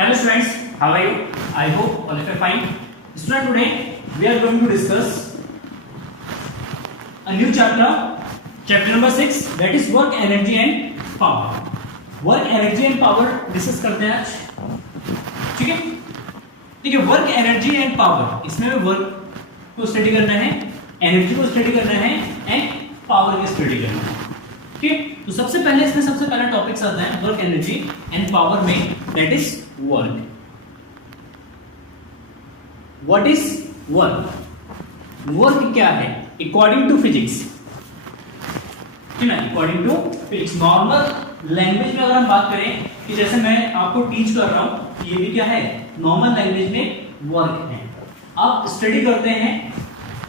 Hello students, how are you? I hope all of you are fine. Student, today we are going to discuss a new chapter number 6, that is work, energy and power. Work, energy and power discuss करते हैं आज, ठीक है? ठीक है, work, energy and power, इसमें work को study करना है, एनर्जी को स्टडी करना है एंड पावर की स्टडी करना है, ठीक है? तो सबसे पहला टॉपिक्स आता है वर्क, एनर्जी एंड पावर में, that is work. What is work? Work क्या है अकॉर्डिंग टू फिजिक्स, ठीक है? According to physics, normal language में अगर हम बात करें कि जैसे मैं आपको टीच कर रहा हूं, ये भी क्या है, नॉर्मल लैंग्वेज में वर्क है. आप स्टडी करते हैं,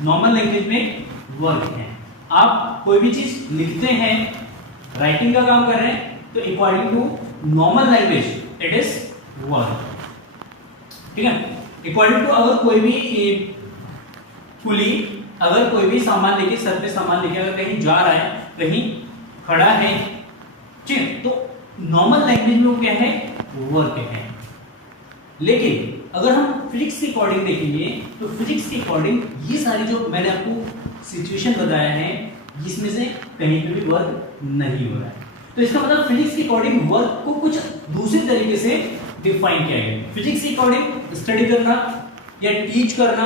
नॉर्मल लैंग्वेज में वर्क है. आप कोई भी चीज लिखते हैं, राइटिंग का काम कर रहे हैं, तो according to normal language it is work, ठीक है? अकॉर्डिंग टू अगर कोई भी कुली, अगर कोई भी सामान लेके, सर पे सामान लेके अगर कहीं जा रहा है, कहीं खड़ा है, ठीक है, तो नॉर्मल लैंग्वेज में वो क्या है, वर्क है. लेकिन अगर हम फिजिक्स के अकॉर्डिंग देखेंगे तो फिजिक्स के अकॉर्डिंग ये सारी जो मैंने आपको सिचुएशन बताया है, जिसमें से कहीं पे भी वर्क नहीं हो रहा है, तो इसका मतलब फिजिक्स के अकॉर्डिंग वर्क को कुछ दूसरी तरीके से डिफाइन किया गया. फिजिक्स के अकॉर्डिंग स्टडी करना या टीच करना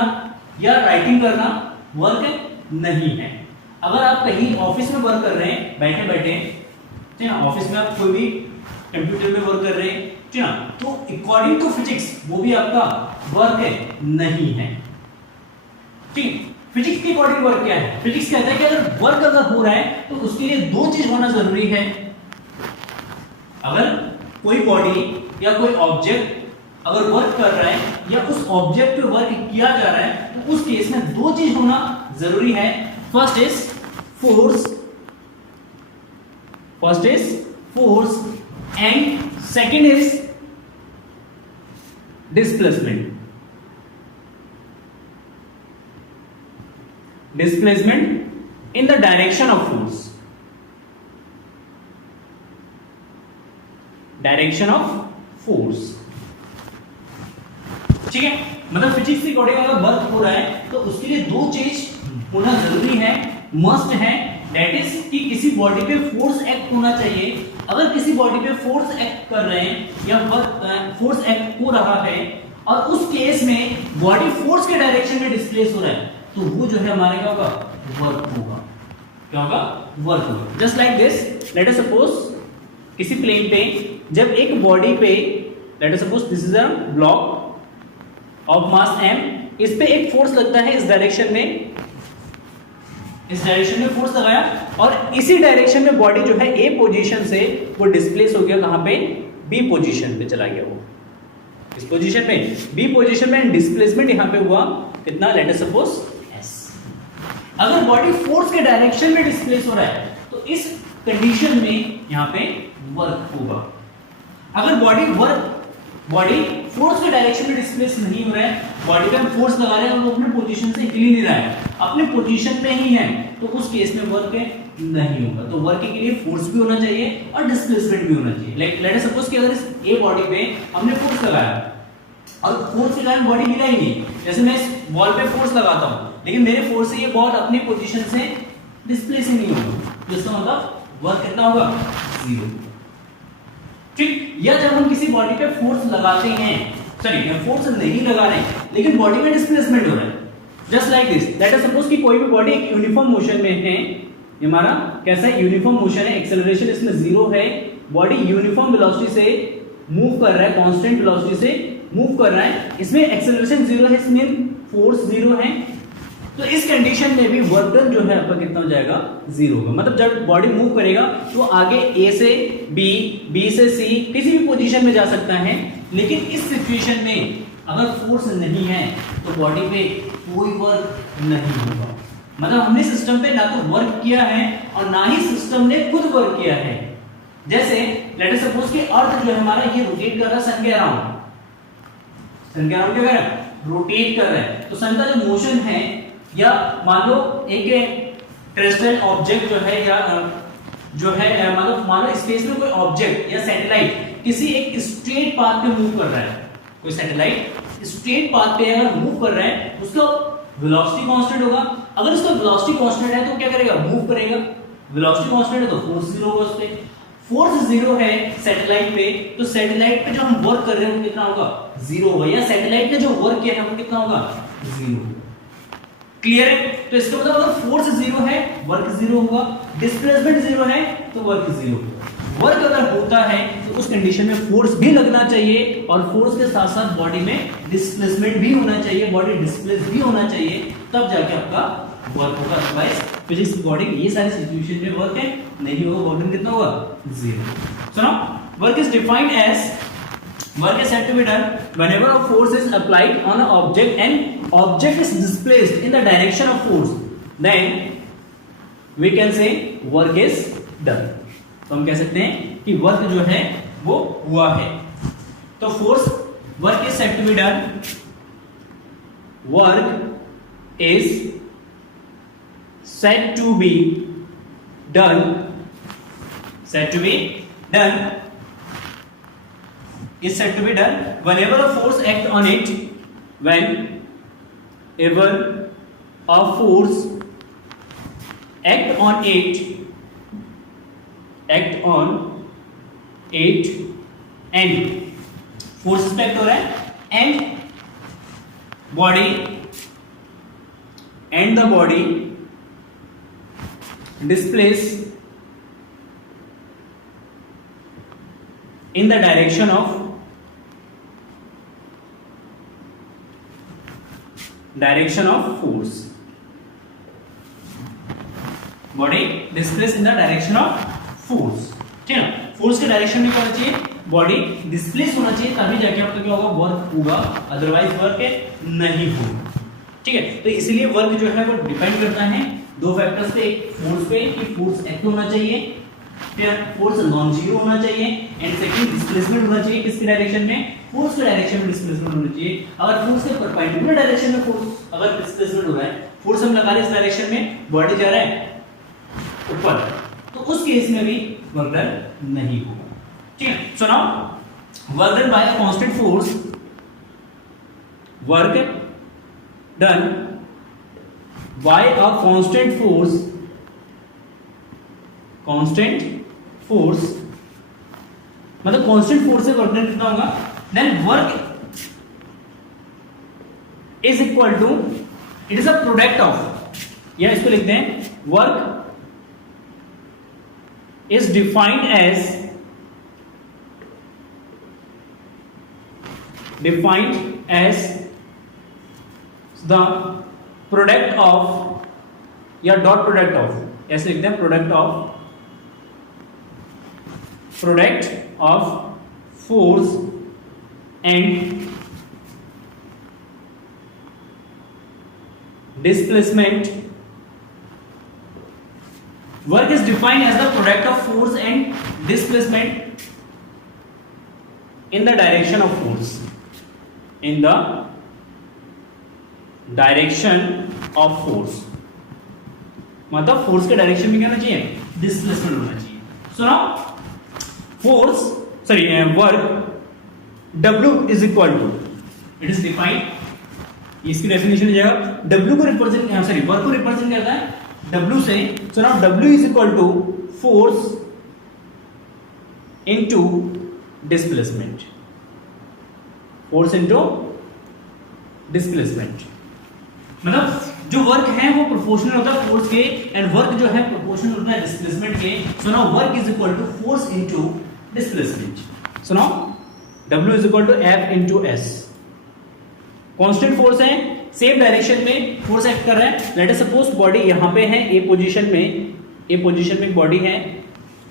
या राइटिंग करना वर्क नहीं है. अगर आप कहीं ऑफिस में वर्क कर रहे हैं, बैठे बैठे, ठीक है, ऑफिस में आप कोई भी कंप्यूटर में वर्क कर रहे हैं, ठीक है, तो अकॉर्डिंग टू फिजिक्स वो भी आपका वर्क नहीं है. ठीक, फिजिक्स के अकॉर्डिंग वर्क क्या है? फिजिक्स कहता है कि अगर वर्क अगर हो रहा है तो उसके लिए दो चीज होना जरूरी है. अगर कोई बॉडी या कोई ऑब्जेक्ट अगर वर्क कर रहा है या उस ऑब्जेक्ट पे वर्क किया जा रहा है, तो उस केस में दो चीज होना जरूरी है. First is force and second is displacement in the direction of force. ठीक है, मतलब फिजिक्स के अकॉर्डिंग अगर वर्क हो रहा है तो उसके लिए दो चीज होना जरूरी है, मस्ट है. दैट इज कि किसी बॉडी पे फोर्स एक्ट होना चाहिए. अगर किसी बॉडी पे फोर्स एक्ट कर रहे हैं या फोर्स एक्ट हो रहा है और उस केस में बॉडी फोर्स के डायरेक्शन में डिस्प्लेस हो रहा है, तो वो जो है हमारे क्या होगा, वर्क होगा. क्या होगा, वर्क होगा. Just like this, late us suppose किसी प्लेन पे जब एक बॉडी पे, late us suppose this is a block of mass m, इस पे एक फोर्स लगता है, इस डायरेक्शन में फोर्स लगाया और इसी डायरेक्शन में बॉडी जो है ए पोजीशन से वो डिस्प्लेस हो गया, कहां पे, बी पोजीशन पे चला गया. वो इस पोजीशन में, बी पोजीशन में, डिस्प्लेसमेंट यहां पे हुआ कितना, लेट अस सपोज s. अगर बॉडी फोर्स के डायरेक्शन में डिस्प्लेस हो रहा है तो इस कंडीशन में यहां पे वर्क होगा. अगर बॉडी फोर्स के डायरेक्शन में डिस्प्लेस नहीं हो रहा है, बॉडी पे हम फोर्स लगा रहे हैं और वो अपने पोजीशन से हिल ही नहीं रहा है, अपने पोजीशन पे ही है, तो उस केस में वर्क नहीं होगा. तो वर्क के लिए फोर्स भी होना चाहिए और डिस्प्लेसमेंट भी होना चाहिए. लेट अस सपोज कि अगर इस ए बॉडी पे हमने फोर्स लगाया और फोर्स के कारण बॉडी हिला ही नहीं, जैसे मैं इस बॉल पे फोर्स लगाता हूं लेकिन मेरे फोर्स से ये बॉल अपनी पोजीशन से डिस्प्लेस ही नहीं होगा, जिसका मतलब वर्क कितना होगा, जीरो. ठीक, या जब हम किसी बॉडी पे फोर्स लगाते हैं, सॉरी फोर्स नहीं लगा रहे हैं लेकिन बॉडी में डिस्प्लेसमेंट हो रहा है, just like this. Late us suppose कि कोई भी बॉडी एक यूनिफॉर्म मोशन में है, ये हमारा कैसा है, यूनिफॉर्म मोशन है, एक्सेलरेशन इसमें जीरो है, बॉडी यूनिफॉर्म वेलोसिटी से मूव कर रहा है, कांस्टेंट वेलोसिटी से मूव कर रहा है, इसमें एक्सेलरेशन जीरो है, इसमें फोर्स जीरो है, तो इस कंडीशन में भी वर्क डन जो है आपका कितना हो जाएगा, जीरो होगा. मतलब जब बॉडी मूव करेगा तो आगे ए से बी, बी से सी, किसी भी पोजीशन में जा सकता है, लेकिन इस सिचुएशन में अगर फोर्स नहीं है तो बॉडी पे कोई वर्क नहीं होगा. मतलब हमने सिस्टम पे ना तो वर्क किया है और ना ही सिस्टम ने खुद वर्क किया है. जैसे लेट अस सपोज कि अर्थ जो है हमारा ये रोटेट कर रहा है सन के अराउंड, क्या कर रहा है, रोटेट कर रहा है. तो सन का जो मोशन है, या मान लो एक टेरेस्ट्रियल ऑब्जेक्ट जो है, या जो है मान लो स्पेस में कोई ऑब्जेक्ट या सैटेलाइट किसी एक स्ट्रेट पाथ पे मूव कर रहा है, कोई सैटेलाइट स्ट्रेट पाथ पे अगर मूव कर रहा है, उसका वेलोसिटी कांस्टेंट होगा। अगर उसका वेलोसिटी कांस्टेंट है तो क्या करेगा, मूव करेगा। वेलोसिटी कांस्टेंट है तो फोर्स जीरो होगा उस पे। फोर्स जीरो है सैटेलाइट पे, तो सैटेलाइट पे जो हम वर्क कर रहे हैं वो कितना होगा, जीरो होगा, या सैटेलाइट ने जो वर्क किया है वो कितना होगा, जीरो। क्लियर है? तो इसका मतलब अगर फोर्स जीरो है वर्क जीरो होगा, डिस्प्लेसमेंट जीरो है तो वर्क जीरो होगा। वर्क अगर होता है तो उस कंडीशन में फोर्स भी लगना चाहिए और फोर्स के साथ साथ बॉडी में डिस्प्लेसमेंट भी होना चाहिए, बॉडी डिस्प्लेस भी होना चाहिए, तब जाके आपका वर्क होगा। अदरवाइज फिजिक्स अकॉर्डिंग ये सारी सिचुएशन में वर्क है नहीं होगा, वॉल्यूम कितना होगा, zero. So now work is defined as, work is said to be done whenever a force is applied on an object and object is displaced in the direction of force, then we can say work is done। तो हम कह सकते हैं कि work जो है वो हुआ है। तो force work is said to be done, work is said to be done, said to be done is said to be done whenever a force act on it, whenever a force act on it and force पे act हो रहा है and the body displace in the direction of force, body displace in the direction of force। ठीक है ना, force के direction में क्या होना चाहिए, बॉडी डिस्प्लेस होना चाहिए, तभी जाके आपका क्या होगा, वर्क होगा, अदरवाइज वर्क नहीं होगा। ठीक है, तो इसलिए वर्क जो है वो डिपेंड करता है दो फैक्टर्स पे, एक फोर्स पे कि फोर्स एक्ट होना चाहिए, फिर फोर्स नॉन जीरो होना चाहिए, एंड सेकंड डिस्प्लेसमेंट होना चाहिए किसके डायरेक्शन में, फोर्स के डायरेक्शन में डिस्प्लेसमेंट होना चाहिए। अगर फोर्स के परपेंडिकुलर डायरेक्शन में फोर्स अगर डिस्प्लेसमेंट हो रहा है, फोर्स हम लगा रहे हैं इस डायरेक्शन में, बॉडी जा रहा है ऊपर, तो उस केस में भी वर्क डन नहीं होगा। ठीक है, so now work done by a constant force, work done by a constant force, constant force मतलब कांस्टेंट फोर्स से वर्क डन कितना होगा, then work is equal to, it is a product of, या इसको लिखते हैं work is defined as the product of, या dot product of, ऐसे लिखते हैं product of force and displacement. Work is defined as the product of force and displacement in the direction of force, in the direction of force, मतलब force के direction में क्या होना चाहिए, डिस्प्लेसमेंट होना चाहिए। So now force work W is equal to, it is defined, इसकी definition हो जाएगा, W को रिप्रेजेंट, वर्क को रिप्रेजेंट करता है W से, so now W is equal to force into displacement, force into displacement, मतलब जो वर्क है वो प्रोपोर्शनल होता है फोर्स के, एंड वर्क जो है प्रोपोर्शनल होता है डिस्प्लेसमेंट के। So now work is equal to force into displacement. So now W is equal to F into S, constant force है, सेम डायरेक्शन में फोर्स एक्ट कर रहा है। लेट अस सपोज बॉडी यहां पे है ए पोजीशन में एक बॉडी है,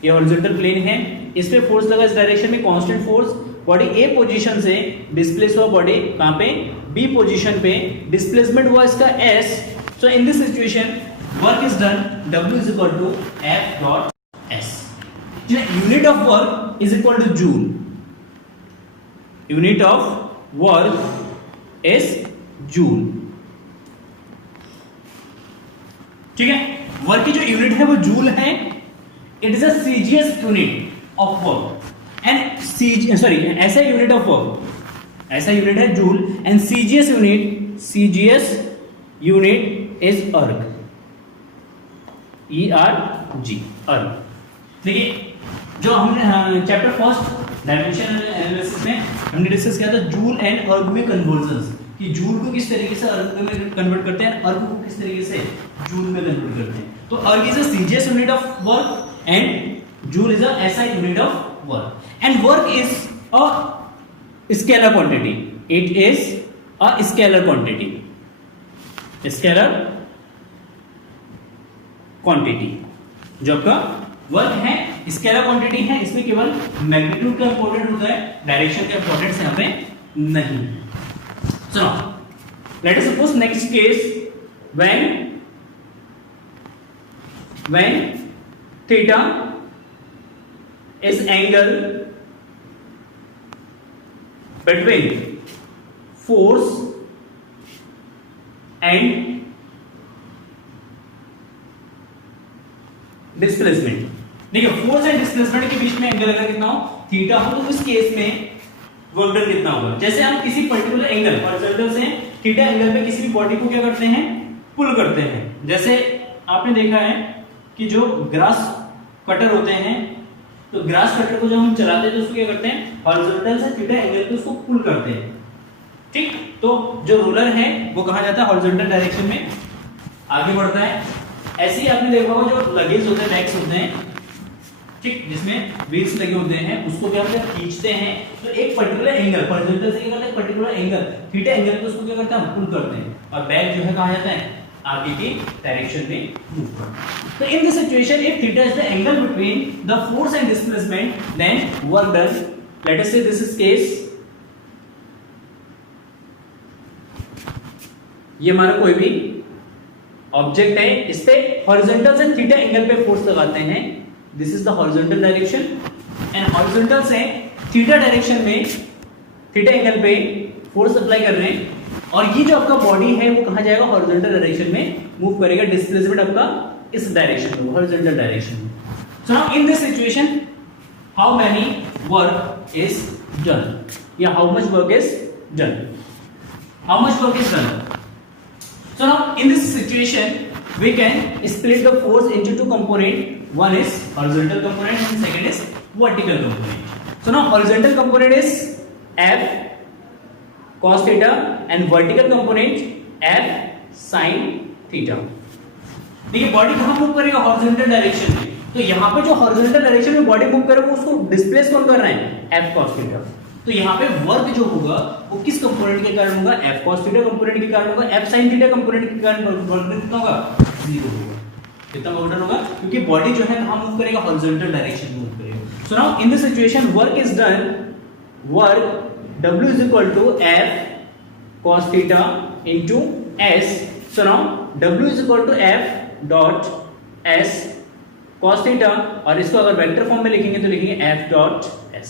ये हॉरिजॉन्टल प्लेन है, इस पे फोर्स लगा इस डायरेक्शन में, constant force, body A position से डिस्प्लेस हुआ, बॉडी कहां पे, बी पोजीशन पे, डिस्प्लेसमेंट हुआ इसका S। So in this situation work is done, W is equal to F dot S। Unit of work is equal to joule, unit of work is joule. ठीक है, work की जो unit है वो joule है, it is a CGS unit of work, and SI unit of work, ऐसा unit है joule, and CGS unit is अर्ग, ERG, अर्ग। देखिए जो हमने चैप्टर फर्स्ट डायमेंशन एनालिसिस में हमने डिस्कस किया था जूल एंड अर्ग में कन्वर्जन्स, कि जूल को किस तरीके से अर्ग में कन्वर्ट करते हैं, अर्ग को किस तरीके से जूल में कन्वर्ट करते हैं। तो अर्ग is a CGS unit of work and joule is a SI unit of work, and work is a scalar quantity, it is a scalar quantity, scalar quantity. जो आपका वर्क है स्केलर क्वांटिटी है, इसमें केवल मैग्नीट्यूड का important होता है, direction का इंपॉर्टेंस यहां पे नहीं। So let us suppose next case when theta is angle between force and displacement. देखिए फोर्स एंड डिस्प्लेसमेंट के बीच में एंगल अगर कितना हो, थीटा हो, तो उस केस में वर्क डन कितना होगा। जैसे हम किसी पर्टिकुलर एंगल हॉरिजॉन्टल से थीटा एंगल पे किसी भी बॉडी को क्या करते हैं, पुल करते हैं। जैसे आपने देखा है कि जो ग्रास कटर होते हैं, तो ग्रास कटर को जब हम चलाते हैं तो उसको क्या करते हैं, हॉरिजॉन्टल से थीटा एंगल पे उसको पुल करते हैं, ठीक। तो जो रोलर है वो कहां जाता है, हॉरिजॉन्टल डायरेक्शन में आगे बढ़ता है। ऐसे ही आपने देखा होगा जो लगेज होते हैं, बैग्स होते हैं, ठीक, जिसमें व्हील्स लगे होते हैं, उसको क्या करते हैं, खींचते हैं, तो एक पर्टिकुलर एंगल हॉरिजॉन्टल से क्या करते हैं, पर्टिकुलर एंगल थीटा एंगल पे उसको क्या करते हैं, पुल करते हैं, और बैग जो है कहां जाता है, आगे की डायरेक्शन में मूव करता है। तो in this situation if theta is the angle between the force and displacement, then work done, let us say this is case, ये हमारा कोई भी ऑब्जेक्ट है, इस पे हॉरिजॉन्टल से थीटा एंगल पे फोर्स लगाते हैं, this is the horizontal direction, and horizontal से थीटा डायरेक्शन में थीटा एंगल पे फोर्स अप्लाई कर रहे हैं, और ये जो आपका बॉडी है वो कहां जाएगा, हॉरिजॉन्टल डायरेक्शन में मूव करेगा, डिस्प्लेसमेंट आपका इस डायरेक्शन में, हॉरिजॉन्टल डायरेक्शन में। So now in this situation how many work is done, या how much work is done, how much work is done. So now in this situation we can split the force into two components, one is horizontal component and second is vertical component. So now horizontal component is F cos theta and vertical component F sin theta. देखिए body कहां move करेगा, horizontal direction में, तो यहां पे जो horizontal direction में body move करेगा उसको डिस्प्लेस कौन कर रहा है, F cos theta। तो यहाँ पे वर्क जो होगा वो किस कंपोनेंट के कारण होगा, F cos थीटा कंपोनेंट के कारण होगा, F sin थीटा कंपोनेंट के कारण वर्क कितना होगा, 0 होगा। कितना वर्क होगा, क्योंकि बॉडी जो है कहां मूव करेगा, हॉरिजॉन्टल डायरेक्शन में मूव करेगा। सो now in this situation work is done, work W is equal to F cos theta into S. So now W is equal to F dot S cos theta, और इसको अगर vector form में लिखेंगे तो लिखेंगे F dot S,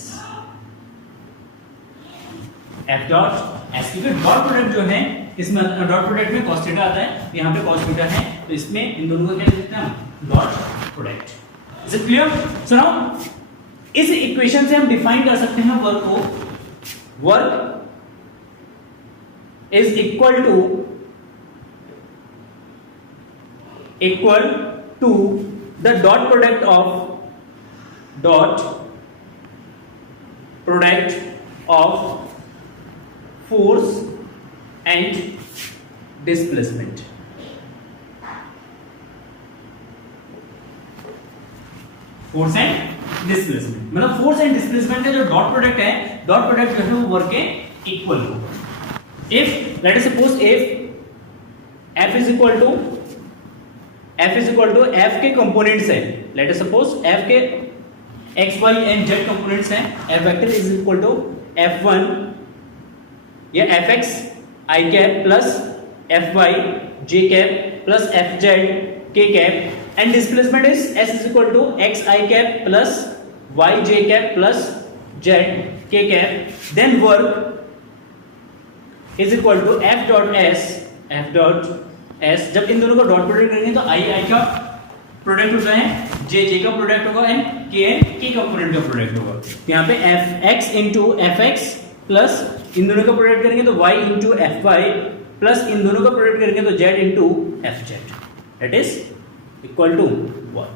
F dot S, क्योंकि dot product जो है इसमें डॉट प्रोडक्ट में cos थीटा आता है, यहाँ पे cos थीटा है, तो इसमें इन दोनों का क्या लिख सकते हैं हम, dot product. Is it clear? So now इस इक्वेशन से हम डिफाइन कर सकते हैं वर्क को, work is equal to the dot product of force and displacement. Force and displacement, मतलब फोर्स एंड डिस्प्लेसमेंट का जो डॉट प्रोडक्ट है, डॉट प्रोडक्ट जो है वो वर्क के इक्वल होगा। If let us suppose if F is equal to F के कंपोनेंट्स है, लेट अस सपोज F के x y and z components हैं, F vector is equal to F1 या fx i cap plus fy j cap plus fz k cap, and displacement is s is equal to x i cap plus y j cap plus z k cap, then work is equal to f dot s। जब इन दोनों co dot product करेंगे तो i का product होता है जे का product होगा and के कंपोनेंट का प्रोडक्ट होगा। यहाँ पे fx into F X plus इन दोनों का प्रोडक्ट करेंगे तो y into F Y plus इन दोनों का प्रोडक्ट करेंगे तो z into F Z that is equal to work.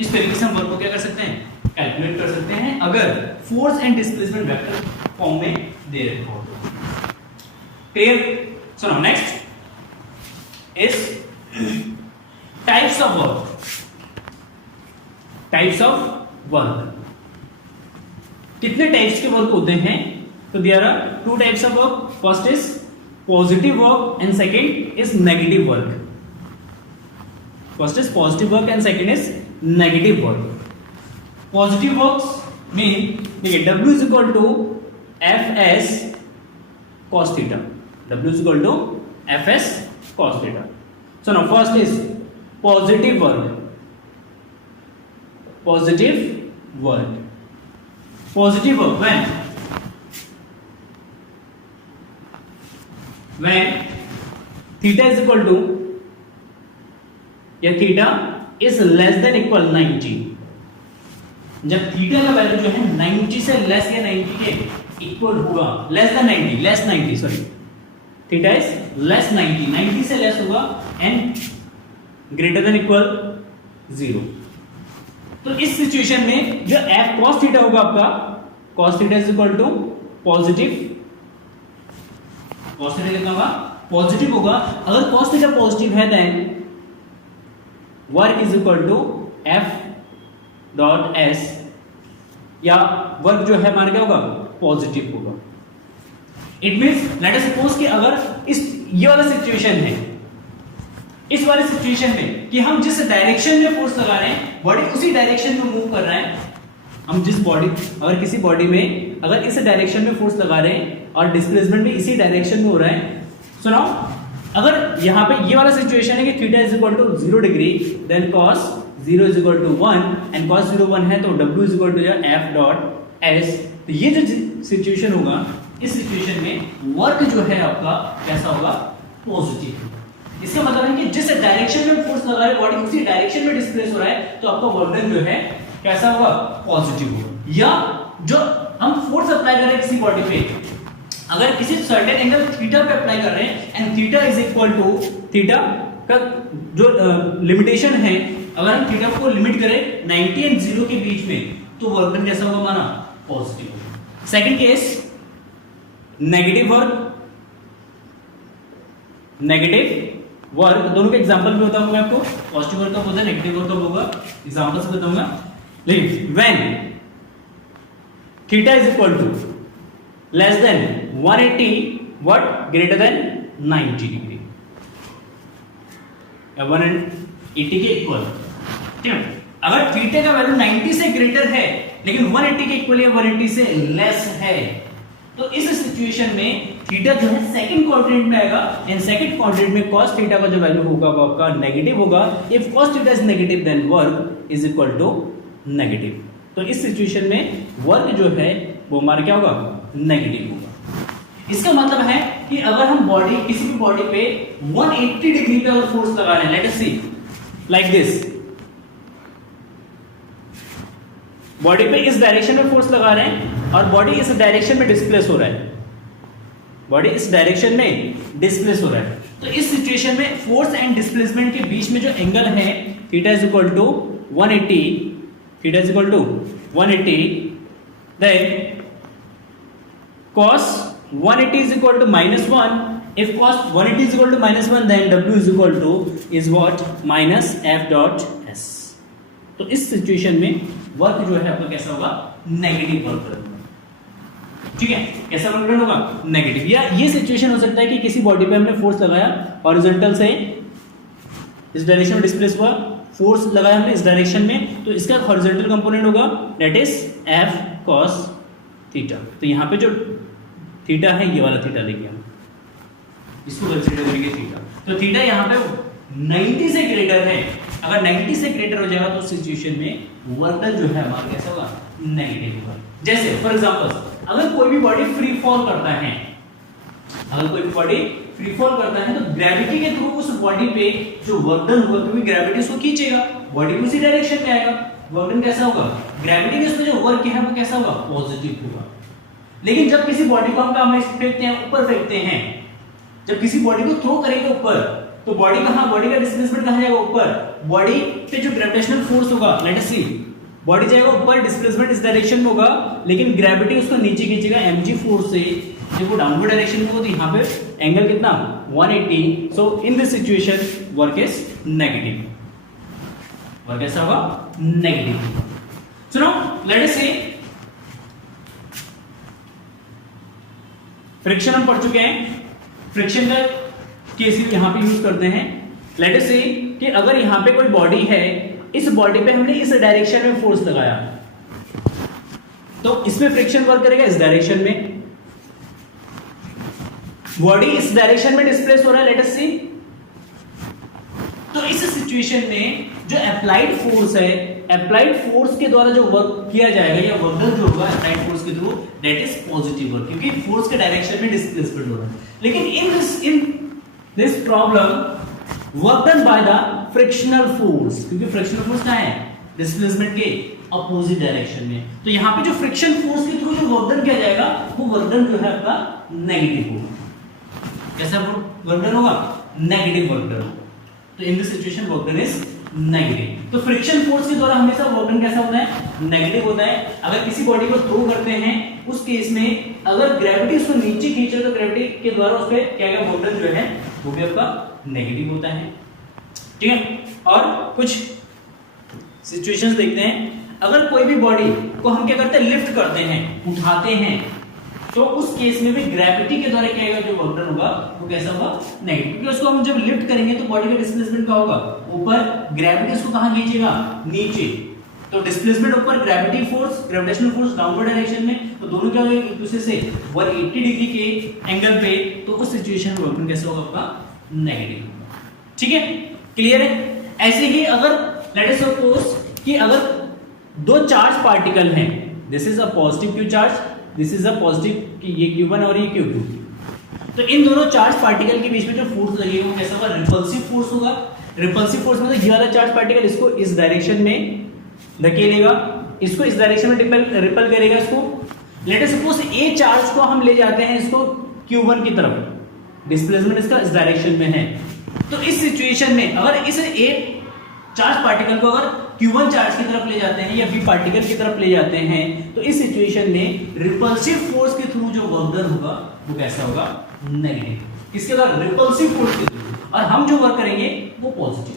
इस तरीके से हम वर्क को क्या कर सकते हैं, कैलकुलेट कर सकते हैं अगर force and displacement vector form में दे रखे हो। Clear? So now next is types of work. Types of work, कितने टाइप्स के वर्क होते हैं? तो there are two types of work, first is positive work and second is negative work. First is positive work and second is negative work. Positive works mean देखिए W is equal to F S cos theta, W is equal to F S cos theta. So now first is positive work. Positive work, positive work when theta is equal to या theta is less than equal 90, जब theta का value जो है 90 से less या 90 के equal होगा, less than 90, less 90 sorry, theta is less 90, 90 से लेस होगा एंड ग्रेटर देन इक्वल 0। तो इस सिचुएशन में जो f cos थीटा होगा आपका, cos theta is equal to positive, cos theta कितना होगा, पॉजिटिव होगा। अगर cos थीटा पॉजिटिव है then work is equal to F dot S, या वर्क जो है हमारा क्या होगा, पॉजिटिव होगा। It means let us suppose कि अगर इस ये वाला सिचुएशन है, इस वाले सिचुएशन में कि हम जिस डायरेक्शन में फोर्स लगा रहे हैं बॉडी उसी डायरेक्शन में मूव कर रहा है। हम जिस बॉडी, अगर किसी बॉडी में अगर इस डायरेक्शन में फोर्स लगा रहे हैं और डिस्प्लेसमेंट भी इसी डायरेक्शन में हो रहा है, सो नाउ अगर यहाँ पे ये वाला सिचुएशन है कि theta is equal to 0 degree then cos 0 is equal to 1 and cos 0 1 है तो w is equal to f dot s। तो ये जो सिचुएशन होगा, इस सिचुएशन में वर्क जो है आपका कैसा होगा, पॉजिटिव। इसका मतलब है कि जिस डायरेक्शन में फोर्स लगा रहे हैं बॉडी उसी डायरेक्शन में डिस्प्लेस हो रहा है तो आपका वर्क डन जो है कैसा होगा, पॉजिटिव होगा। या जो हम फोर्स अप्लाई कर रहे हैं किसी बॉडी पे, अगर किसी सर्टेन एंगल थीटा पे अप्लाई कर रहे हैं and theta is equal to, theta का जो लिमिटेशन है, अगर हम थीटा को लिमिट करें 90 एंड 0 के बीच में तो वर्क डन कैसा होगा हमारा, पॉजिटिव होगा। Second case negative work. Negative work दोनों के एग्जांपल भी बताऊंगा मैं आपको, पॉजिटिव वर्क कब होता है, नेगेटिव वर्क कब होगा, एग्जांपल से बताऊंगा। लेकिन when theta is equal to less than 180 what, greater than 90 degree या 180 के इक्वल, ठीक है। अगर थीटा का वैल्यू 90 से ग्रेटर है लेकिन 180 के इक्वल या 180 से लेस है तो इस सिचुएशन में थीटा जो है सेकंड क्वाड्रेंट में आएगा एंड सेकंड क्वाड्रेंट में cos थीटा का जो वैल्यू होगा वो आपका नेगेटिव होगा। If cos theta is negative then work is equal to negative. तो इस सिचुएशन में वर्क जो है वो हमारा क्या होगा, नेगेटिव होगा। इसका मतलब है कि अगर हम बॉडी, किसी भी बॉडी पे 180 डिग्री पे अगर फोर्स लगा रहे हैं, let us see like this, body पे इस डायरेक्शन में फोर्स लगा रहे हैं और बॉडी इस डायरेक्शन में डिस्प्लेस हो रहा है, बॉडी इस डायरेक्शन में डिस्प्लेस हो रहा है। तो इस सिचुएशन में फोर्स एंड डिस्प्लेसमेंट के बीच में जो एंगल है theta is equal to 180, theta is equal to 180, then cos 180 is equal to -1. If cos 180 is equal to -1 then w is equal to is what, minus f dot s। तो इस situation में work जो है आपका कैसा होगा, negative work होगा, ठीक है। कैसा वर्क डन होगा, नेगेटिव। या ये सिचुएशन हो सकता है कि किसी बॉडी पे हमने फोर्स लगाया हॉरिजॉन्टल से इस डायरेक्शन में डिस्प्लेस हुआ, फोर्स लगाया हमने इस डायरेक्शन में तो इसका हॉरिजॉन्टल कंपोनेंट होगा that is f cos theta. तो यहाँ पे जो थीटा है ये वाला थीटा लेंगे हम, इसको कंसीडर करेंगे थीटा। तो थीटा यहाँ पे 90 से ग्रेटर है, अगर 90 से ग्रेटर हो जाएगा तो सिचुएशन में वर्क डन जो है हमारा कैसा होगा, नेगेटिव होगा। जैसे फॉर एग्जांपल अगर कोई भी बॉडी फ्री फॉल करता है, अगर कोई भी बॉडी फ्री फॉल करता है तो ग्रेविटी के थ्रू उस बॉडी पे जो वर्क डन होगा, क्योंकि ग्रेविटी उसको खींचेगा, बॉडी को उसी डायरेक्शन में आएगा, वर्क डन कैसा होगा, ग्रेविटी के उसमें जो वर्क है वो कैसा होगा, पॉजिटिव होगा। लेकिन जब किसी बॉडी को हम कहां फेंकते हैं, ऊपर फेंकते हैं, जब किसी बॉडी को थ्रो करेंगे ऊपर, तो बॉडी कहां, बॉडी का डिस्प्लेसमेंट कहां जाएगा, ऊपर। बॉडी पे जो ग्रेविटेशनल फोर्स होगा, लेट अस सी, बॉडी जाएगा ऊपर, डिस्प्लेसमेंट इस डायरेक्शन में होगा, लेकिन ग्रेविटी उसको नीचे खींचेगा mg फोर्स से, जब वो डाउनवर्ड डायरेक्शन में हो तो यहाँ पे एंगल कितना 180। So in this situation work is negative, work कैसा होगा, negative. So now let us say friction हम पढ़ चुके हैं, फ्रिक्शन का केस यहां पे यूज करते हैं। लेट अस से कि अगर यहां पे कोई बॉडी है, इस बॉडी पे हमने इस डायरेक्शन में फोर्स लगाया, तो इसमें फ्रिक्शन वर्क करेगा इस डायरेक्शन में, बॉडी इस डायरेक्शन में डिस्प्लेस हो रहा है, लेट अस सी। तो इस सिचुएशन में जो अप्लाइड फोर्स है, अप्लाइड फोर्स के द्वारा जो वर्क किया जाएगा या वर्क डन जो होगा अप्लाइड फोर्स के through, that is positive work, क्योंकि फोर्स के डायरेक्शन में डिस्प्लेसमेंट हो रहा है। लेकिन in this problem work done by the frictional force, क्योंकि फ्रिक्शनल फोर्स क्या है, डिस्प्लेसमेंट के अपोजिट डायरेक्शन में। तो यहां पे जो फ्रिक्शन फोर्स के थ्रू जो वर्क डन किया जाएगा वो वर्क डन जो है आपका नेगेटिव होगा। कैसा वर्क डन होगा, नेगेटिव वर्क डन। तो in this situation work done is negative. तो फ्रिक्शन फोर्स के द्वारा हमेशा वर्क डन कैसा होता है, नेगेटिव होता है। अगर किसी बॉडी को थ्रो करते हैं, उस केस में अगर ग्रेविटी उसको नीचे खींचे तो ग्रेविटी के द्वारा उस पे क्या क्या वर्क डन जो है वो भी आपका नेगेटिव होता है, ठीक है। और कुछ सिचुएशंस देखते हैं। अगर कोई भी बॉडी को हम क्या करते हैं, लिफ्ट करते हैं, उठाते हैं, तो उस केस में भी ग्रेविटी के द्वारा क्या होगा, जो वर्क डन होगा वो कैसा होगा, नेगेटिव। क्योंकि उसको हम जब लिफ्ट करेंगे तो बॉडी का डिस्प्लेसमेंट क्या होगा, ऊपर, ग्रेविटी उसको कहां खींचेगा, नीचे। तो डिस्प्लेसमेंट ऊपर, gravity force, gravitational force downward direction में, तो दोनों क्या होगा, एक दूसरे से 180 डिग्री के एंगल पे। तो उस सिचुएशन में वर्क डन कैसा होगा, आपका नेगेटिव होगा, ठीक है, क्लियर है। ऐसे ही अगर लेट अस सपोज कि अगर दो चार्ज पार्टिकल हैं, this is a positive Q charge, this is a positive, ये Q1 और ये Q2, तो इन दोनों चार्ज पार्टिकल के बीच में जो फोर्स लगेगा वो कैसा होगा, रिपल्सिव फोर्स होगा। रिपल्सिव फोर्स मतलब ये वाला चार्ज पार्टिकल इसको इस डायरेक्शन में धकेलेगा, इसको इस डायरेक्शन में रिपल करेगा इसको। लेट अस सपोज ए चार्ज को हम ले जाते हैं इसको Q1 की तरफ, डिस्प्लेसमेंट इसका इस डायरेक्शन में है। तो इस सिचुएशन में अगर इस ए चार्ज पार्टिकल को अगर Q1 चार्ज की तरफ ले जाते हैं या B पार्टिकल की तरफ ले जाते हैं, तो इस सिचुएशन में रिपल्सिव फोर्स के थ्रू जो वर्क डन होगा वो कैसा होगा, नेगेटिव। किसके द्वारा, रिपल्सिव फोर्स के थ्रू, और हम जो वर्क करेंगे वो पॉजिटिव,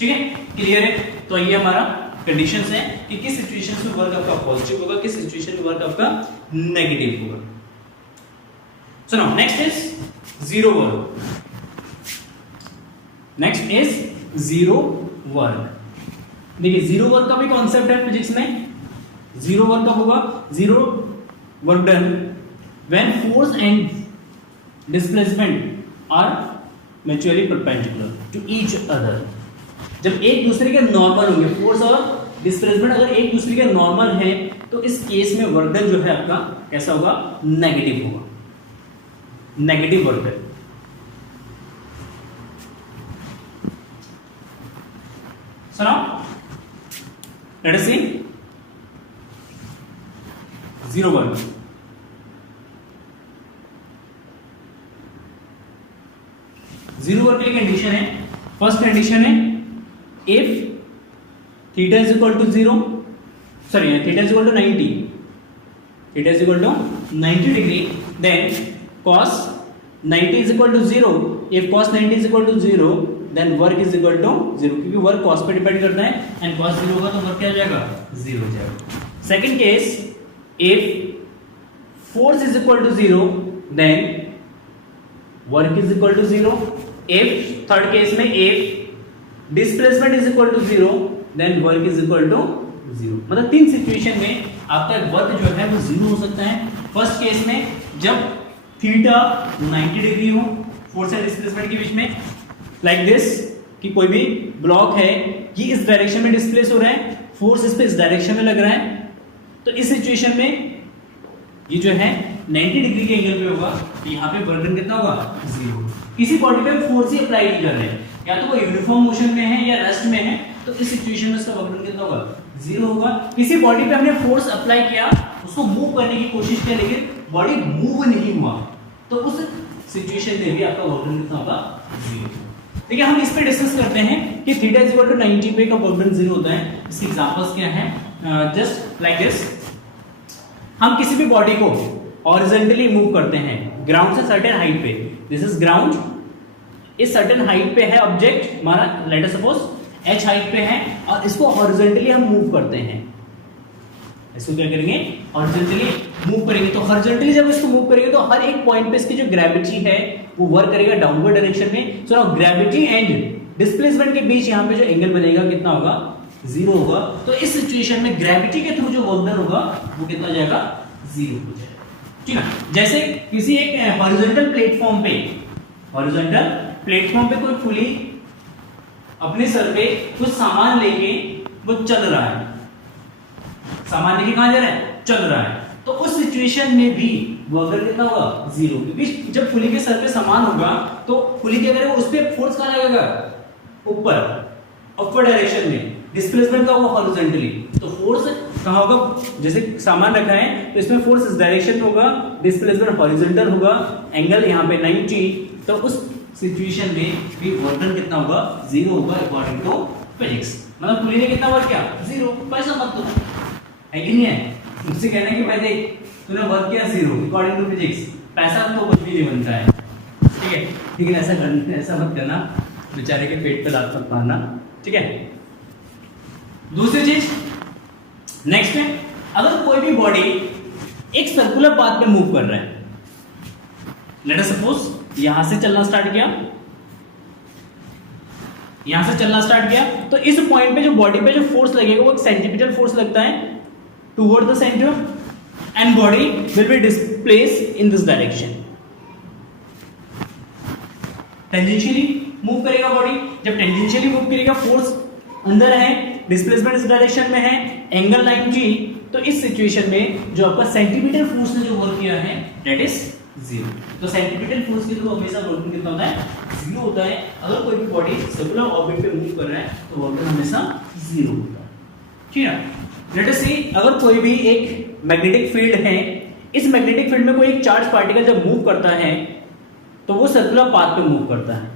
ठीक है, क्लियर है। तो ये हमारा कंडीशंस है कि किस सिचुएशन में वर्क आपका पॉजिटिव होगा, किस सिचुएशन में वर्क आपका नेगेटिव होगा। सो now next is zero work. Next is zero work. देखिए जीरो वर्क का भी कॉन्सेप्ट है फिजिक्स में। जीरो वर्क कब होगा, zero work done when force and displacement are mutually perpendicular to each other. जब एक दूसरे के नॉर्मल होंगे, फोर्स और डिस्प्लेसमेंट अगर एक दूसरे के नॉर्मल है, तो इस केस में वर्क डन जो है आपका कैसा होगा, नेगेटिव होगा, negative work done. So now let us see zero work. Zero work की कंडीशन है, फर्स्ट कंडीशन है if theta is equal to 0, sorry theta is equal to 90, theta is equal to 90 degree, then cos 90 is equal to 0। If cos 90 is equal to 0 then work is equal to 0, क्योंकि work cos पे depend करता है, and cos 0 होगा तो work क्या हो जाएगा, 0 हो जाएगा। Second case if force is equal to 0 then work is equal to 0। If third case में if displacement is equal to 0 then work is equal to 0। मतलब तीन सिचुएशन में आपका वर्क जो है वो 0 हो सकता है। फर्स्ट केस में जब थीटा 90 डिग्री हो फोर्स एंड डिस्प्लेसमेंट के बीच में, लाइक दिस, कि कोई भी ब्लॉक है, ये इस डायरेक्शन में डिस्प्लेस हो रहा है, फोर्स इस पे इस डायरेक्शन में लग रहा है, तो इस सिचुएशन में ये जो है 90 डिग्री के एंगल पे होगा, तो यहाँ पे वर्क डन कितना होगा 0। किसी बॉडी पे फोर्स ही अप्लाई नहीं कर रहे हैं, या तो वो यूनिफॉर्म मोशन में है या रेस्ट में है, तो इस सिचुएशन में उसका वर्क डन कितना होगा 0 होगा। किसी बॉडी पे हमने फोर्स अप्लाई किया, उसको मूव करने की कोशिश की, लेकिन बॉडी मूव नहीं हुआ, तो उस सिचुएशन में भी आपका वर्क डन कितना होगा 0। देखिए हम इस पे डिस्कस करते हैं कि थीटा इज इक्वल टू 90 पे का वर्क डन 0 होता है। इसके एग्जांपल्स क्या हैं? जस्ट लाइक दिस, हम किसी भी बॉडी को हॉरिजॉन्टली मूव करते हैं ग्राउंड से सर्टेन हाइट पे, दिस इज ग्राउंड, इस सर्टेन हाइट पे है ऑब्जेक्ट हमारा, late us suppose h height पे है, और इसको हॉरिजॉन्टली हम मूव करते हैं। इसको क्या करेंगे? हॉरिजॉन्टली मूव करेंगे। तो हॉरिजॉन्टली जब इसको मूव करेंगे तो हर एक पॉइंट पे इसकी जो ग्रेविटी है वो वर्क करेगा डाउनवर्ड डायरेक्शन में। सो ग्रेविटी एंड डिस्प्लेसमेंट के बीच यहाँ पे जो एंगल बनेगा कितना होगा 0 होगा। तो इस सिचुएशन में ग्रेविटी के थ्रू जो वर्क डन होगा वो कितना जाएगा 0 हो जाएगा। ठीक है, जैसे किसी एक हॉरिजॉन्टल प्लेटफॉर्म पे कोई पुली अपने सर पे कुछ सामान लेके वो चल रहा है, सामान लेके कहां जा रहा है? चल रहा है। तो उस सिचुएशन में भी वर्क डन कितना होगा 0, क्योंकि जब पुली के सर पे सामान होगा तो पुली क्या करेगा, उस पे फोर्स कहां लगेगा? ऊपर, अपवर्ड डायरेक्शन में। डिस्प्लेसमेंट का होगा हॉरिजॉन्टली, तो फोर्स कहां होगा? जैसे सामान रखा है तो इसमें फोर्स इस डायरेक्शन में होगा, डिस्प्लेसमेंट हॉरिजॉन्टल होगा, एंगल यहां पे 90, तो उस सिचुएशन में भी वर्क डन कितना होगा 0 होगा अकॉर्डिंग टू फिजिक्स। मतलब पुली ने कितना वर्क किया 0, पैसा मत दो, है कि नहीं है? मुझसे कहना है कि भाई देख तूने वर्क किया 0 अकॉर्डिंग टू फिजिक्स, पैसा तो कुछ भी नहीं बनता है, ठीक है? लेकिन ऐसा मत करना, बेचारे के पेट पे लात मत मारना, ठीक है? दूसरी चीज नेक्स्ट है, अगर कोई भी बॉडी एक सर्कुलर पाथ पे मूव कर रहा है, लेट अस सपोज यहां से चलना स्टार्ट किया, तो इस पॉइंट पे जो बॉडी पे जो फोर्स लगेगा वो एक सेंटीमीटर फोर्स लगता है toward the centre, and body will be displaced in this direction. Tangentially move करेगा बॉडी, जब टेंजेंशियली मूव करेगा फोर्स अंदर है, डिस्प्लेसमेंट इस डायरेक्शन में है, एंगल 90, तो इस सिचुएशन में जो आपका सेंटीमीटर फोर्स ने जो वर्क किया है दैट इज 0। तो सेंटीमीटर फोर्स के थ्रू हमेशा वर्क डन कितना होता है 0 होता है। अगर कोई भी बॉडी सर्कुलर ऑर्बिट पे मूव कर रहा है तो वर्क डन हमेशा 0 होता है, ठीक है? लेट अस सी, अगर कोई भी एक मैग्नेटिक फील्ड है, इस मैग्नेटिक फील्ड में कोई एक चार्ज पार्टिकल जब मूव करता है तो वो सर्कुलर पाथ पे मूव करता है,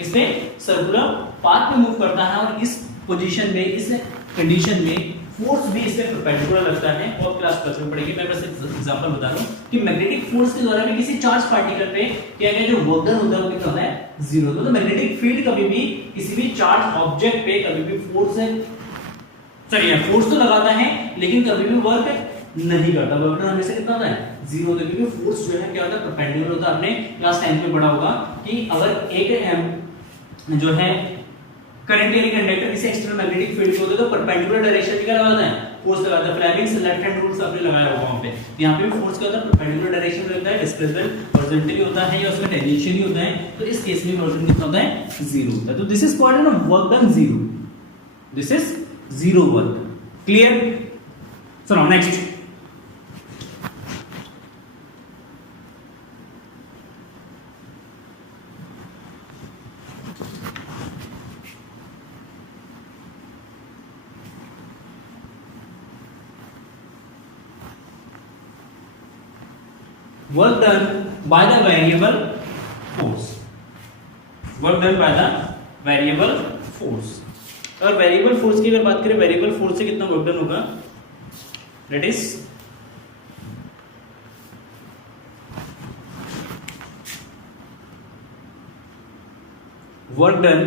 इसमें सर्कुलर पाथ पे मूव करता है, और इस पोजीशन में, इस कंडीशन में फोर्स भी इसमें परपेंडिकुलर लगता है। और क्लास प्लस में पढ़ेंगे, मैं बस एग्जांपल बता रहा हूं कि मैग्नेटिक फोर्स के द्वारा भी किसी चार्ज पार्टिकल पे क्या क्या जो वर्क डन होता है वो कितना है 0। तो मैग्नेटिक फील्ड कभी भी किसी भी चार्ज ऑब्जेक्ट पे कभी भी फोर्स तो लगाता है लेकिन कभी भी वर्क नहीं करता, वर्क डन हमेशा कितना होता है 0 होता है, क्योंकि फोर्स जो है क्या होता है परपेंडिकुलर होता है। आपने क्लास 10 में पढ़ा होगा कि अगर एक जो है करंट यानी कंडक्टर किसी एक्सटर्नल मैग्नेटिक फील्ड में होता है तो परपेंडिकुलर डायरेक्शन में क्या लगाता है फोर्स लगाता है। फ्लेमिंग्स लेफ्ट हैंड रूल्स आपने लगाया होगा वहां पे, तो यहां पे भी फोर्स क्या होता है परपेंडिकुलर डायरेक्शन में लगता है, डिस्प्लेसमेंट हॉरिजॉन्टली होता है या उसका टेंजेंशियली होता है, तो इस केस में वर्क डन कितना होता है 0 होता है। तो this is called an work done 0, this is 0 work. Clear? So now next, work done by the variable force, work done by the variable force। और वेरिएबल फोर्स की अगर बात करें, वेरिएबल फोर्स से कितना वर्क डन होगा, that is work done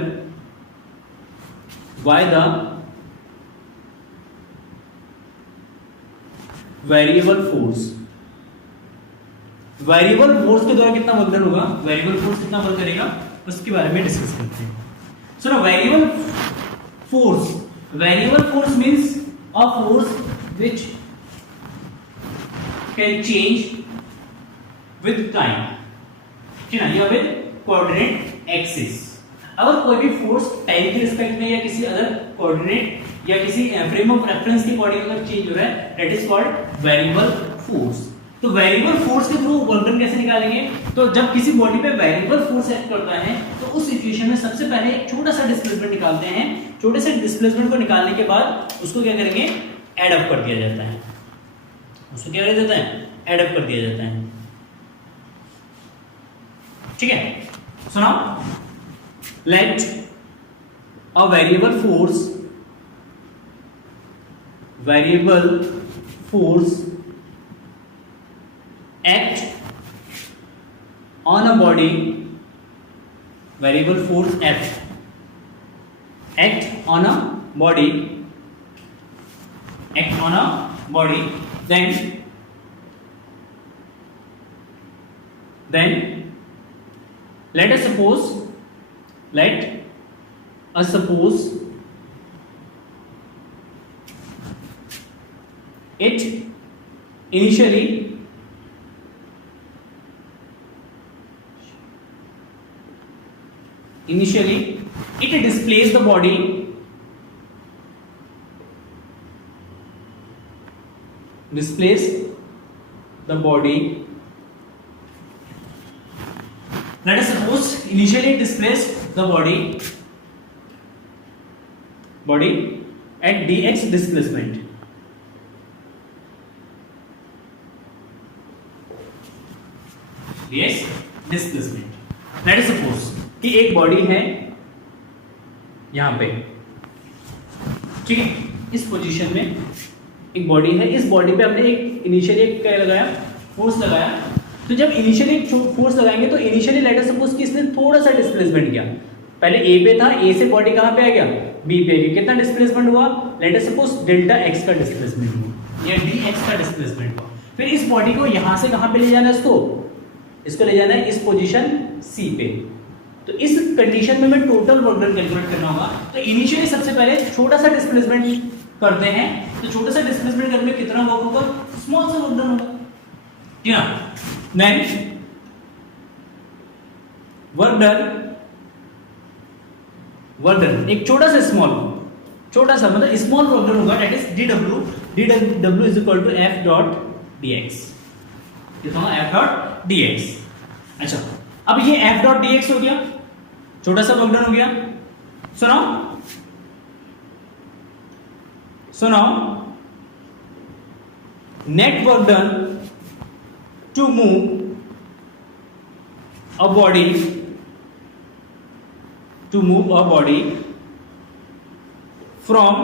by the variable force. Variable force के द्वारा कितना वर्क डन होगा, वेरिएबल फोर्स कितना वर्क करेगा उसके बारे में डिस्कस करते हैं। सो ना variable force means a force which can change with time, ठीक है, या विद कोऑर्डिनेट एक्सिस। अगर कोई भी फोर्स टाइम के रिस्पेक्ट में या किसी अदर कोऑर्डिनेट या किसी फ्रेम ऑफ रेफरेंस के अकॉर्डिंग अगर चेंज हो रहा है that is called variable force. तो वेरिएबल फोर्स के थ्रू वर्क डन कैसे निकालेंगे? तो जब किसी बॉडी पे वेरिएबल फोर्स एक्ट करता है तो उस सिचुएशन में सबसे पहले एक छोटा सा डिस्प्लेसमेंट निकालते हैं। छोटे से डिस्प्लेसमेंट को निकालने के बाद उसको क्या करेंगे? एड अप कर दिया जाता है। उसको क्या कर दिया जाता है? एड अप कर दिया जाता है। ठीक है, सुनो, let a variable force act on a body, variable force act on a body, then let us suppose it initially it displays the body let us suppose initially it displays the body at dx displacement. Let us suppose कि एक body है यहां पे, ठीक है, इस position में एक बॉडी है। इस बॉडी पे हमने एक इनिशियली एक क्या लगाया? फोर्स लगाया। तो जब इनिशियली फोर्स लगाएंगे तो इनिशियली लेट अस सपोज कि इसने थोड़ा सा डिस्प्लेसमेंट किया। पहले ए पे था, ए से बॉडी कहां पे आ गया? बी पे। कितना डिस्प्लेसमेंट हुआ? Late us suppose delta x का डिस्प्लेसमेंट हुआ या डी एक्स का डिस्प्लेसमेंट हुआ। फिर इस बॉडी को यहां से कहां पे ले जाना है? इसको ले जाना है इस पोजीशन सी पे। तो इस कंडीशन में मैं टोटल वर्क डन कैलकुलेट करना होगा। तो इनिशियली सबसे पहले छोटा सा डिस्प्लेसमेंट करते हैं। तो छोटा सा डिस्प्लेसमेंट करने में कितना वर्क होगा? स्मॉल सा वर्क डन होगा, ठीक है। देन वर्क डन एक छोटा सा मतलब स्मॉल वर्क डन होगा, that is dw is equal to f dot dx। कितना होगा? f dot dx। अच्छा, अब ये f डॉट dx हो गया, छोटा सा वर्क डन हो गया। सुनो, net work done to move a body from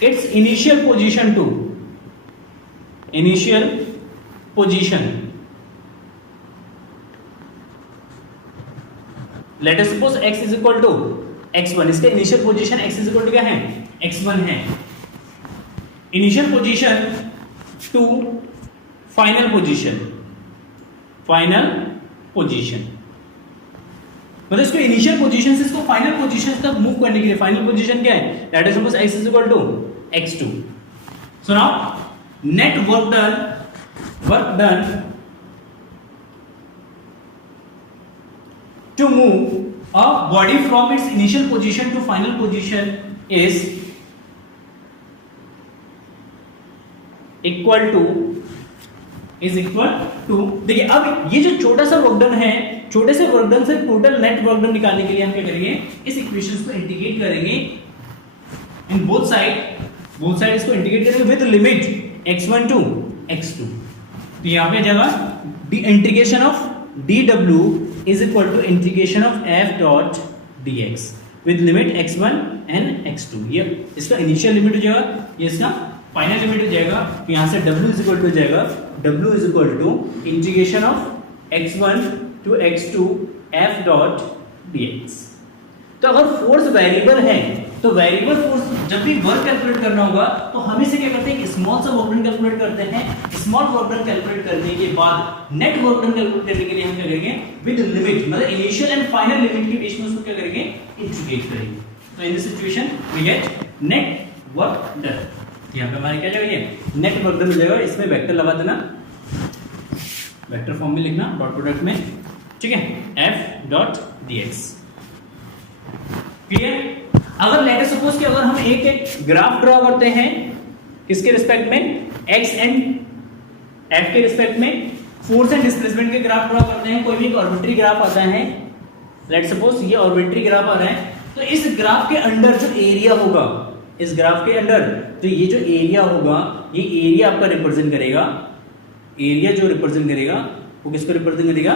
its initial position to let us suppose x is equal to x1। इसका initial position x is equal to क्या है? x1 है। Initial position to final position मतलब इसको initial position से इसको final position तक move करने के लिए फाइनल पोजीशन क्या है? Let us suppose x is equal to x2। So now net work done to move a body from its initial position to final position is equal to देखिए, अब ये जो छोटा सा वर्क डन है, छोटे से वर्क डन से टोटल नेट वर्क डन निकालने के लिए हम क्या करेंगे? इस इक्वेशंस को इंटीग्रेट करेंगे इन बोथ साइड इसको इंटीग्रेट करेंगे with limit x1 to x2। तो यहां पे जाएगा integration of dw is equal to integration of f dot dx with limit x1 and x2। ये इसका इनिशियल लिमिट हो जाएगा, ये इसका फाइनल लिमिट हो जाएगा। तो यहाँ से w is equal to हो जाएगा w is equal to integration of x1 to x2 f dot dx। तो अगर फोर्स वेरिएबल है तो वेरिएबल फोर्स जब भी वर्क कैलकुलेट करना होगा तो हम इसे क्या करते हैं? स्मॉल सा वर्क डन कैलकुलेट करते हैं। स्मॉल वर्क डन कैलकुलेट करने के बाद नेट वर्क डन कैलकुलेट करने के लिए हम क्या करेंगे? विद लिमिट मतलब इनिशियल एंड फाइनल लिमिट के बीच में उसको क्या करेंगे? इंटीग्रेट करेंगे। तो in this situation we get net work done. यहां पे हमारे क्या जाएगा? नेट वर्क डन हो जाएगा। इसमें वेक्टर लगा देना, वेक्टर फॉर्म में लिखना डॉट प्रोडक्ट में, ठीक है, f डॉट dx। क्लियर? अगर लेट अस सपोज कि अगर हम एक ग्राफ ड्रॉ करते हैं किसके रिस्पेक्ट में? एक्स एंड एफ के रिस्पेक्ट में फोर्स एंड डिस्प्लेसमेंट के ग्राफ ड्रॉ करते हैं। कोई भी एक ऑर्बिटरी ग्राफ आता है, लेट्स सपोज ये ऑर्बिटरी ग्राफ आ रहा है, तो इस ग्राफ के अंदर जो एरिया होगा, इस ग्राफ के अंदर तो ये जो एरिया होगा, ये एरिया आपका रिप्रेजेंट करेगा, एरिया जो रिप्रेजेंट करेगा वो किसको रिप्रेजेंट करेगा,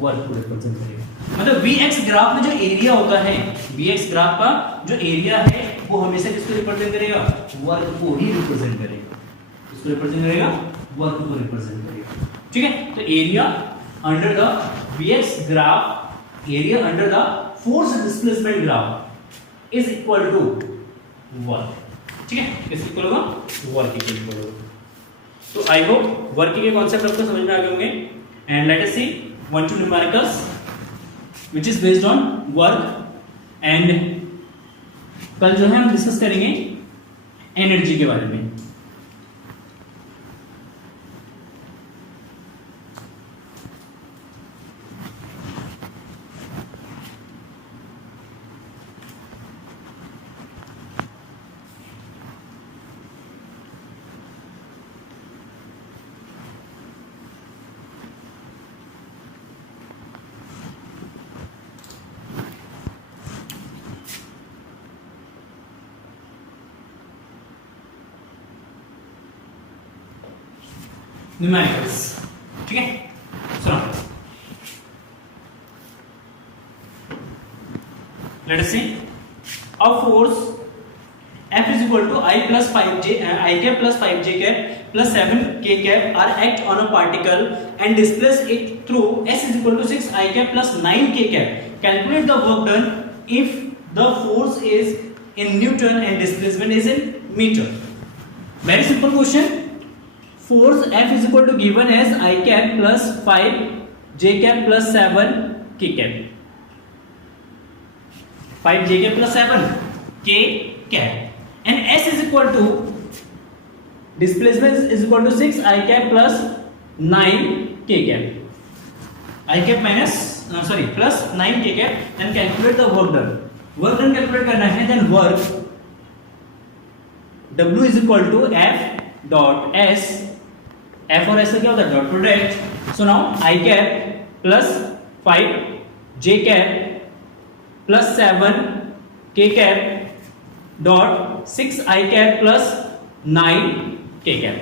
वर्क को रिप्रेजेंट करेगा। मतलब Vx ग्राफ में जो एरिया होता है, Vx ग्राफ का जो एरिया है वो हमेशा किसको रिप्रेजेंट करेगा, वर्क को ही रिप्रेजेंट करेगा। किसको रिप्रेजेंट करेगा, वर्क को रिप्रेजेंट करेगा। ठीक है, तो area under the Vx graph, area under the force displacement graph is equal to work. ठीक है, किसके इक्वल होगा, वर्क के इक्वल होगा। तो आई होप वर्क के कॉन्सेप्ट आपको समझ में आ गए होंगे। And let us see 1-2 numericals which is based on work and कल जो है हम डिस्कस करेंगे एनर्जी के बारे में। न्यूमेरिकल्स, ठीक है, सुनो। Let us see a force F is equal to I plus 5j I cap plus 5j cap plus 7k cap are act on a particle and displace it through S is equal to 6 I cap plus 9k cap. Calculate the work done if the force is in Newton and displacement is in meter. Very simple question. Force F is equal to given as I cap plus 5 J cap plus 7 K cap. 5 J cap plus 7 K cap. And S is equal to displacement is equal to 6 I cap plus 9 K cap. I cap minus plus 9 K cap, and calculate the work done. Work done calculate करना है, then work W is equal to F dot S. F और S का क्या होता है, dot product. So now I cap plus 5 J cap plus 7 K cap dot 6 I cap plus 9 K cap।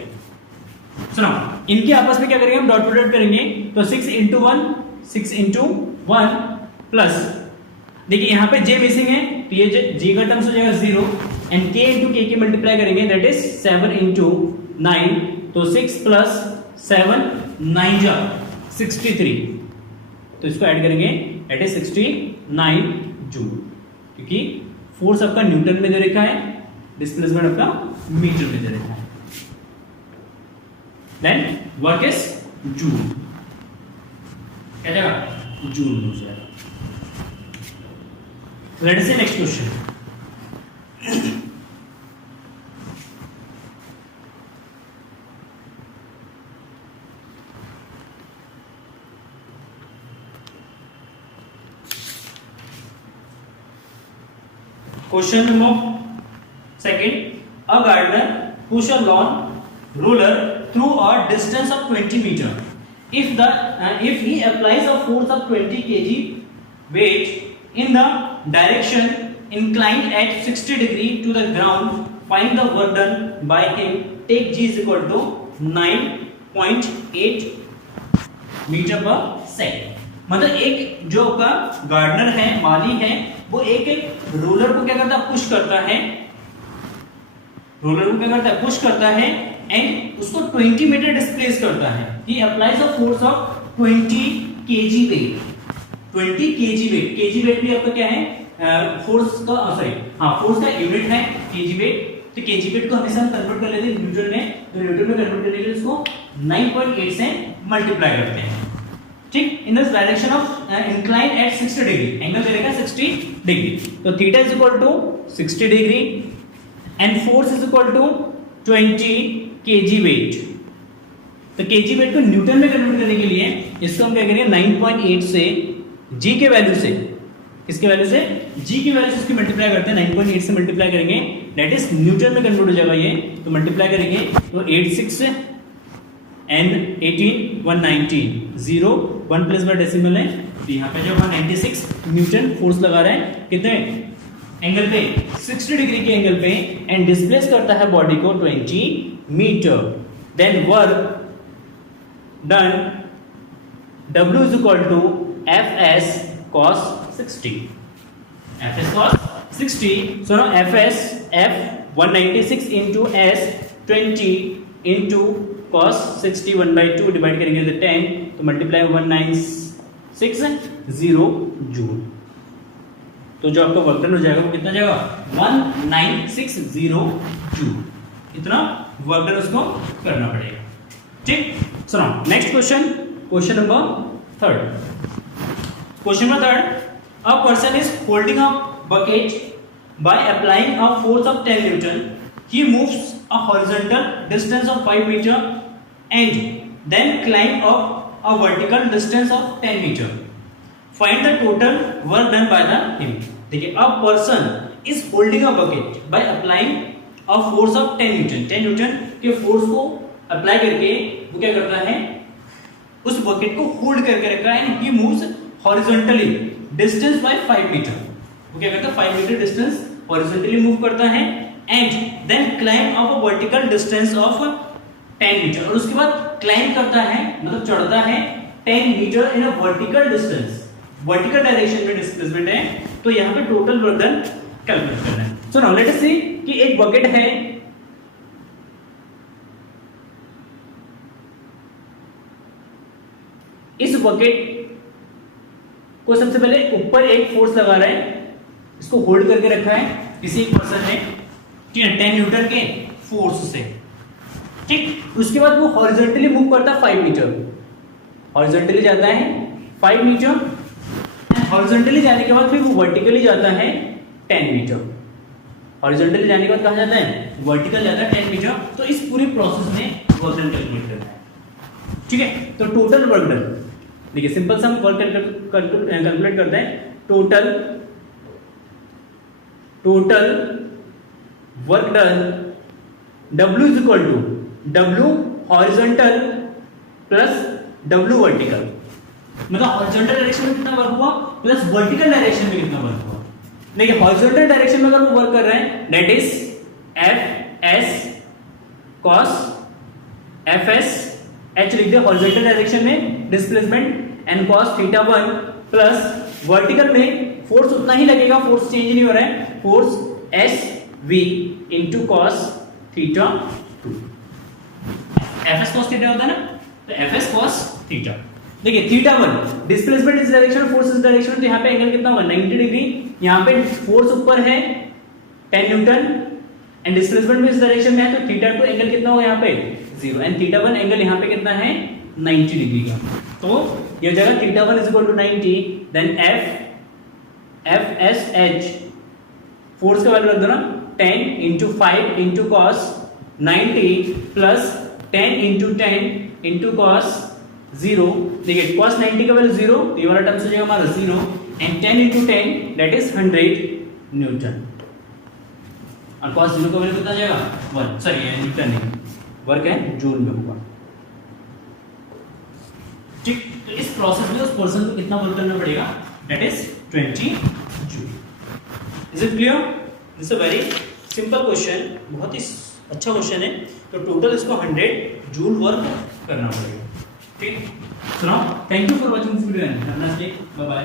So now इनके आपस में क्या करेंगे, हम डॉट प्रोडक्ट करेंगे, तो 6 into 1 6 into 1 प्लस, देखिए यहाँ पे J मिसिंग है तो ये J का टर्म्स हो जाएगा 0, एंड K into K की मल्टीप्लाई करेंगे, दैट इज 7 into 9, तो 6 प्लस 7 9 जा 63, तो इसको ऐड करेंगे, एट इज 69 जूल, क्योंकि फोर्स आपका न्यूटन में दे रखा है, डिस्प्लेसमेंट आपका मीटर में दे रखा है। देन वर्क इज जूल, क्या जाएगा, जूल हो जाएगा। Let us see next question. Question number second. A gardener push a lawn roller through a distance of 20 meter. If he applies a force of 20 kg weight in the direction inclined at 60 degree to the ground, find the work done by him. Take G is equal to 9.8 metre पर second. मतलब एक जो का gardener है, माली है, वो एक roller को क्या करता है, पुश करता है, रोलर को क्या करता है, पुश करता है, एंड उसको 20 मीटर डिस्प्लेस करता है। ही applies a force of 20 kg weight. 20 kg weight, kg weight भी आपका क्या है, फोर्स का फोर्स का यूनिट है kg वेट। तो kg वेट को हमेशा हम कन्वर्ट कर लेते हैं न्यूटन में, तो न्यूटन में कन्वर्ट करने के लिए इसको 9.8 से मल्टीप्लाई करते हैं। ठीक, in this direction of incline at 60 degree, angle देगा 60 डिग्री, तो theta is equal to 60 degree and force is equal to 20 kg weight. तो kg वेट को न्यूटन में कन्वर्ट करने के लिए इसको हम क्या करेंगे, 9.8 से g के वैल्यू से किसकी वैल्यू से, जी की वैल्यू से उसकी मल्टीप्लाई करते हैं, 9.8 से मल्टीप्लाई करेंगे, दैट इज न्यूटन में कन्वर्ट हो जाएगा ये, तो मल्टीप्लाई करेंगे तो 86 एंड 18 190 0 1 प्लस बाय डेसिमल है, तो यहाँ पे जो 196 न्यूटन फोर्स लगा रहे हैं कितने एंगल पे, 60 डिग्री के एंगल पे, एंड डिस्प्लेस करता है बॉडी को 20 metre. Then work done W is equal to Fs cos 60. Fs cos 60. So now Fs F 196 into S 20 into cos 60 1 by 2 divide करेंगे तो 10, तो मल्टीप्लाई 1960 जूल। तो जो आपका वर्क डन हो जाएगा वो कितना जाएगा 1960 जूल, इतना वर्क डन उसको करना पड़ेगा। ठीक, सुनो next question, question number third. Question number third, a person is holding a bucket by applying a force of 10 Newton. He moves a horizontal distance of 5 meter and then climb up a vertical distance of 10 meter. Find the total work done by the him. देखिए, a person is holding a bucket by applying a force of 10 Newton. 10 Newton के force को apply करके वो क्या करता है, उस bucket को होल्ड करके रखा है, and he moves horizontally distance by 5 metre. वो क्या करता है 5 मीटर डिस्टेंस हॉरिजॉन्टली मूव करता है, and then climb up a vertical distance of 10 metre, और उसके बाद क्लाइंब करता है मतलब चढ़ता है 10 metre in a vertical distance, vertical direction में डिस्प्लेसमेंट है। तो यहाँ पे टोटल वर्क डन कैलकुलेट करना है। सो नाउ लेट अस सी कि एक बकेट है, इस बकेट को सबसे पहले ऊपर एक फोर्स लगा रहा है, इसको होल्ड करके रखा है किसी एक पर्सन ने, ठीक है, 10 न्यूटन के फोर्स से। ठीक, उसके बाद वो हॉरिजॉन्टली मूव करता है 5 मीटर, हॉरिजॉन्टली जाता है 5 मीटर, हॉरिजॉन्टली जाने के बाद फिर वो वर्टिकली जाता है 10 मीटर, हॉरिजॉन्टली जाने के बाद कहाँ जाता है, वर्टिकल जाता है 10 मीटर। तो इस पूरी प्रोसेस में वर्क डन कैलकुलेट करना है। ठीक है, तो टोटल वर्क डन, देखिए सिंपल सा हम वर्क कैलकुलेट करते हैं, total work done W is equal to W horizontal plus W vertical, मतलब हॉरिजॉन्टल डायरेक्शन में कितना वर्क हुआ प्लस वर्टिकल डायरेक्शन में कितना वर्क हुआ। देखिए हॉरिजॉन्टल डायरेक्शन में अगर वो वर्क कर रहे हैं, that is Fs cos Fs H लिख दिया हॉरिजॉन्टल डायरेक्शन में displacement, and cos θ1 plus vertical में फोर्स उतना ही लगेगा, फोर्स चेंज नहीं हो रहा है, force SV into cos θ2। Fs cos θ होता है ना, तो Fs cos θ। देखिए θ1 डिस्प्लेसमेंट इस डायरेक्शन, फोर्स इस डायरेक्शन, तो यहाँ पे एंगल कितना होगा 90 डिग्री। यहाँ पे फोर्स ऊपर है 10 न्यूटन एंड डिस्प्लेसमेंट भी इस डायरेक्शन में है, तो θ2 एंगल कितना होगा यहाँ पे 0, एंड θ1 एंगल यहाँ पे कितना है 90 डिग्री का। तो ये जगह θ1 is equal to 90, then Fsh force का वैल्यू रख दो ना, 10 into 5 into cos 90 प्लस 10 into 10 into cos 0। देखिए cos 90 का वैल्यू 0, तो ये वाला टर्म से जाएगा हमारा 0, and 10 into 10 that is 100 Newton, और cos 0 का वैल्यू कितना जाएगा 1, सॉरी न्यूटन नहीं, वर्क है जूल में होगा। ठीक, तो इस प्रोसेस में उस पर्सन को कितना वर्क करना पड़ेगा, that is 20 joule. Is it clear? This a very simple question, बहुत ही अच्छा क्वेश्चन है। तो टोटल इसको 100 जूल वर्क करना पड़ेगा। ठीक, सुनो, thank you for watching this video, have a nice day, bye bye.